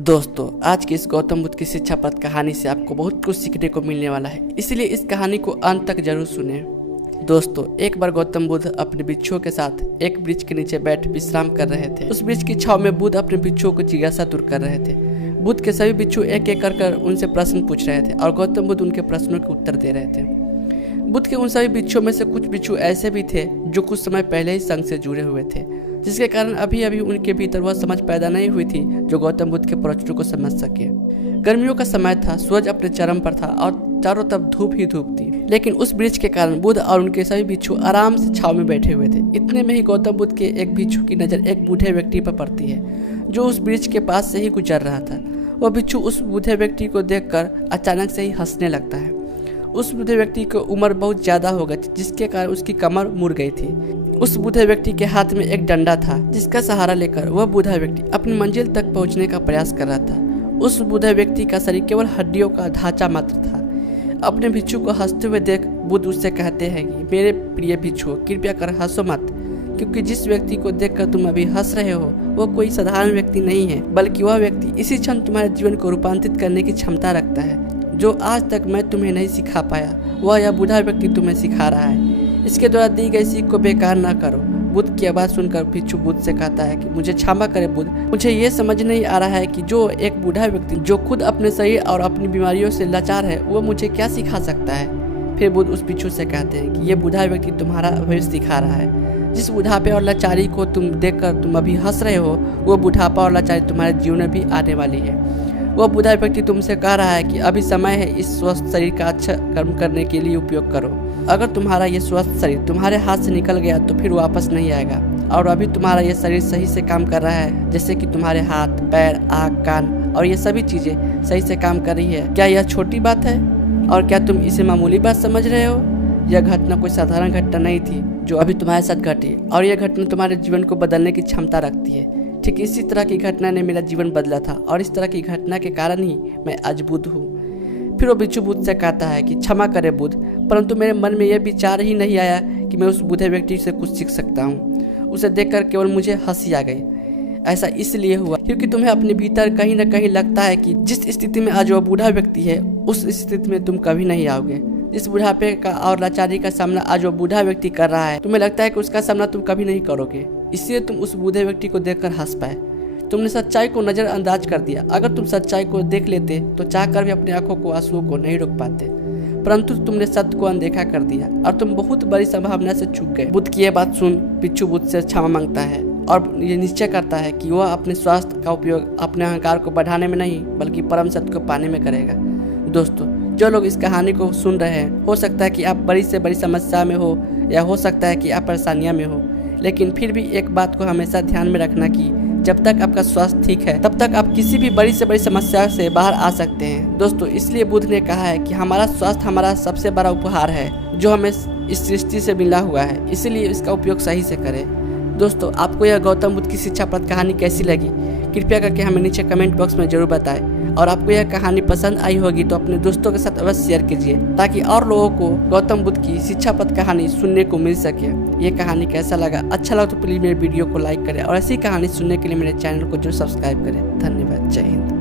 दोस्तों, आज की इस गौतम बुद्ध की शिक्षाप्रद कहानी से आपको बहुत कुछ सीखने को मिलने वाला है, इसलिए इस कहानी को अंत तक जरूर सुने। दोस्तों, एक बार गौतम बुद्ध अपने भिक्षुओं के साथ एक वृक्ष के नीचे बैठ विश्राम कर रहे थे। उस वृक्ष की छाव में बुद्ध अपने भिक्षुओं को जिज्ञासा दूर कर रहे थे। बुद्ध के सभी भिक्षु एक एक कर उनसे प्रश्न पूछ रहे थे और गौतम बुद्ध उनके प्रश्नों के उत्तर दे रहे थे। बुद्ध के उन सभी भिक्षुओं में से कुछ भिक्षु ऐसे भी थे जो कुछ समय पहले ही संघ से जुड़े हुए थे, जिसके कारण अभी अभी उनके भीतर वह समझ पैदा नहीं हुई थी जो गौतम बुद्ध के प्रवचनों को समझ सके। गर्मियों का समय था, सूरज अपने चरम पर था और चारों तरफ धूप ही धूप थी, लेकिन उस वृक्ष के कारण बुद्ध और उनके सभी भिक्षु आराम से छाव में बैठे हुए थे। इतने में ही गौतम बुद्ध के एक भिक्षु की नज़र एक बूढ़े व्यक्ति पर पड़ती है जो उस वृक्ष के पास से ही गुजर रहा था। वह भिक्षु उस बूढ़े व्यक्ति को देखकर अचानक से ही हंसने लगता है। उस बूढ़े व्यक्ति की उम्र बहुत ज़्यादा हो गई थी, जिसके कारण उसकी कमर मुड़ गई थी। उस बूढ़े व्यक्ति के हाथ में एक डंडा था, जिसका सहारा लेकर वह बूढ़ा व्यक्ति अपनी मंजिल तक पहुंचने का प्रयास कर रहा था। उस बूढ़े व्यक्ति का शरीर केवल हड्डियों का ढांचा मात्र था। अपने भिक्षु को हंसते हुए देख बुद्ध उससे कहते हैं कि मेरे प्रिय भिक्षु, कृपया कर हंसो मत, क्योंकि जिस व्यक्ति को देखकर तुम अभी हंस रहे हो वह कोई साधारण व्यक्ति नहीं है, बल्कि वह व्यक्ति इसी क्षण तुम्हारे जीवन को रूपांतरित करने की क्षमता रखता है। जो आज तक मैं तुम्हें नहीं सिखा पाया, वह यह बूढ़ा व्यक्ति तुम्हें सिखा रहा है। इसके द्वारा दी गई सीख को बेकार ना करो। बुद्ध की आवाज़ सुनकर भिक्षु बुद्ध से कहता है कि मुझे क्षमा करे बुद्ध, मुझे ये समझ नहीं आ रहा है कि जो एक बूढ़ा व्यक्ति जो खुद अपने शरीर और अपनी बीमारियों से लाचार है, वो मुझे क्या सिखा सकता है। फिर बुद्ध उस भिक्षु से कहते हैं कि ये बूढ़ा व्यक्ति तुम्हारा भविष्य दिखा रहा है। जिस बुढ़ापे और लाचारी को तुम देखकर तुम अभी हंस रहे हो, वो बुढ़ापा और लाचारी तुम्हारे जीवन में भी आने वाली है। वह बूढ़ा व्यक्ति तुमसे कह रहा है कि अभी समय है इस स्वस्थ शरीर का अच्छा कर्म करने के लिए उपयोग करो। अगर तुम्हारा ये स्वस्थ शरीर तुम्हारे हाथ से निकल गया तो फिर वापस नहीं आएगा, और अभी तुम्हारा ये शरीर सही से काम कर रहा है, जैसे कि तुम्हारे हाथ, पैर, आँख, कान और ये सभी चीजें सही से काम कर रही है। क्या यह छोटी बात है और क्या तुम इसे मामूली बात समझ रहे हो? यह घटना कोई साधारण घटना नहीं थी जो अभी तुम्हारे साथ घटी, और यह घटना तुम्हारे जीवन को बदलने की क्षमता रखती है। ठीक इसी तरह की घटना ने मेरा जीवन बदला था, और इस तरह की घटना के कारण ही मैं आज बुद्ध हूँ। फिर वो भिक्षु बुद्ध से कहता है कि क्षमा करे बुद्ध, परंतु मेरे मन में यह विचार ही नहीं आया कि मैं उस बूढ़े व्यक्ति से कुछ सीख सकता हूँ। उसे देखकर केवल मुझे हंसी आ गई। ऐसा इसलिए हुआ क्योंकि तुम्हें अपने भीतर कहीं न कहीं लगता है कि जिस स्थिति में आज वह बूढ़ा व्यक्ति है, उस स्थिति में तुम कभी नहीं आओगे। जिस बुढ़ापे का और लाचारी का सामना आज वो बूढ़ा व्यक्ति कर रहा है, तुम्हें लगता है कि उसका सामना तुम कभी नहीं करोगे, इसलिए तुम उस बूढ़े व्यक्ति को देखकर हंस पाए। तुमने सच्चाई को नजरअंदाज कर दिया। अगर तुम सच्चाई को देख लेते तो चाहकर भी अपनी आंखों को आंसुओं को नहीं रोक पाते, परंतु तुमने सत्य को अनदेखा कर दिया और तुम बहुत बड़ी संभावना से चूक गए। बुद्ध की यह बात सुन भिक्षु बुद्ध से क्षमा मांगता है और ये निश्चय करता है कि वह अपने स्वास्थ्य का उपयोग अपने अहंकार को बढ़ाने में नहीं, बल्कि परम सत्य को पाने में करेगा। दोस्तों, जो लोग इस कहानी को सुन रहे हैं, हो सकता है कि आप बड़ी से बड़ी समस्या में हो, या हो सकता है कि आप परेशानियां में हो, लेकिन फिर भी एक बात को हमेशा ध्यान में रखना कि जब तक आपका स्वास्थ्य ठीक है, तब तक आप किसी भी बड़ी से बड़ी समस्या से बाहर आ सकते हैं। दोस्तों, इसलिए बुद्ध ने कहा है कि हमारा स्वास्थ्य हमारा सबसे बड़ा उपहार है जो हमें इस सृष्टि से मिला हुआ है, इसीलिए इसका उपयोग सही से करें। दोस्तों, आपको यह गौतम बुद्ध की शिक्षाप्रद कहानी कैसी लगी, कृपया करके हमें नीचे कमेंट बॉक्स में जरूर बताएं। और आपको यह कहानी पसंद आई होगी तो अपने दोस्तों के साथ अवश्य शेयर कीजिए, ताकि और लोगों को गौतम बुद्ध की शिक्षाप्रद कहानी सुनने को मिल सके। ये कहानी कैसा लगा, अच्छा लगा तो प्लीज मेरे वीडियो को लाइक करें और ऐसी कहानी सुनने के लिए मेरे चैनल को जरूर सब्सक्राइब करें। धन्यवाद। जय हिंद।